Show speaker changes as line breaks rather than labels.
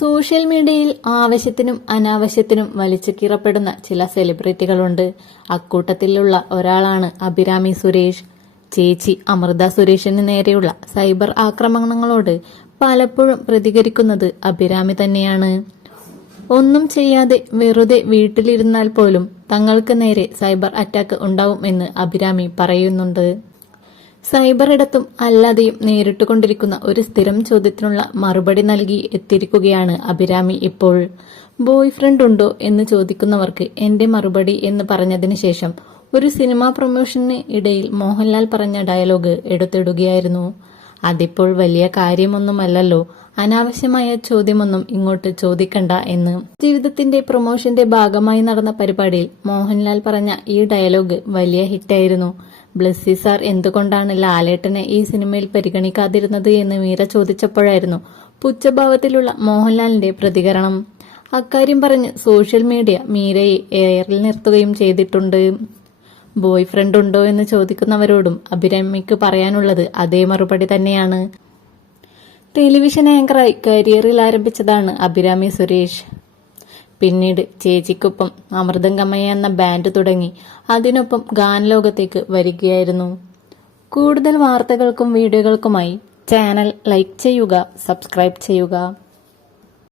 Social മീഡിയയിൽ ആവശ്യത്തിനും അനാവശ്യത്തിനും വലിച്ചു കീറപ്പെടുന്ന ചില സെലിബ്രിറ്റികളുണ്ട്. അക്കൂട്ടത്തിലുള്ള ഒരാളാണ് അഭിരാമി സുരേഷ്. ചേച്ചി അമൃത സുരേഷിന് നേരെയുള്ള സൈബർ ആക്രമണങ്ങളോട് പലപ്പോഴും പ്രതികരിക്കുന്നത് അഭിരാമി തന്നെയാണ്. ഒന്നും ചെയ്യാതെ വെറുതെ വീട്ടിലിരുന്നാൽ പോലും തങ്ങൾക്ക് നേരെ സൈബർ അറ്റാക്ക് ഉണ്ടാവും എന്ന് അഭിരാമി പറയുന്നുണ്ട്. സൈബർ ഇടത്തും അല്ലാതെയും നേരിട്ടുകൊണ്ടിരിക്കുന്ന ഒരു സ്ഥിരം ചോദ്യത്തിനുള്ള മറുപടി നൽകി എത്തിയിരിക്കുകയാണ് അഭിരാമി ഇപ്പോൾ. ബോയ് ഫ്രണ്ട് ഉണ്ടോ എന്ന് ചോദിക്കുന്നവർക്ക് എന്റെ മറുപടി എന്ന് പറഞ്ഞതിന് ശേഷം ഒരു സിനിമാ പ്രൊമോഷന് ഇടയിൽ മോഹൻലാൽ പറഞ്ഞ ഡയലോഗ് എടുത്തിടുകയായിരുന്നു. അതിപ്പോൾ വലിയ കാര്യമൊന്നുമല്ലല്ലോ. അനാവശ്യമായ ചോദ്യമൊന്നും ഇങ്ങോട്ട് ചോദിക്കണ്ട എന്ന്. ജീവിതത്തിന്റെ പ്രൊമോഷന്റെ ഭാഗമായി നടന്ന പരിപാടിയിൽ മോഹൻലാൽ പറഞ്ഞ ഈ ഡയലോഗ് വലിയ ഹിറ്റായിരുന്നു. ബ്ലസ്സി സാർ എന്തുകൊണ്ടാണ് ലാലേട്ടനെ ഈ സിനിമയിൽ പരിഗണിക്കാതിരുന്നത് എന്ന് മീര ചോദിച്ചപ്പോഴായിരുന്നു പുച്ഛഭാവത്തിലുള്ള മോഹൻലാലിന്റെ പ്രതികരണം. അക്കാര്യം പറഞ്ഞ് സോഷ്യൽ മീഡിയ മീരയെ എയറിൽ നിർത്തുകയും ചെയ്തിട്ടുണ്ട്. ബോയ് ഫ്രണ്ട് ഉണ്ടോ എന്ന് ചോദിക്കുന്നവരോടും അഭിരമിക്ക് പറയാനുള്ളത് അതേ മറുപടി തന്നെയാണ്. ടെലിവിഷൻ ആങ്കറായി കരിയറിൽ ആരംഭിച്ചതാണ് അഭിരാമി സുരേഷ്. പിന്നീട് ചേച്ചിക്കൊപ്പം അമൃതം കമ്മയ എന്ന ബാൻഡ് തുടങ്ങി. അതിനൊപ്പം ഗാനലോകത്തേക്ക് വരികയായിരുന്നു. കൂടുതൽ വാർത്തകൾക്കും വീഡിയോകൾക്കുമായി ചാനൽ ലൈക്ക് ചെയ്യുക സബ്സ്ക്രൈബ് ചെയ്യുക.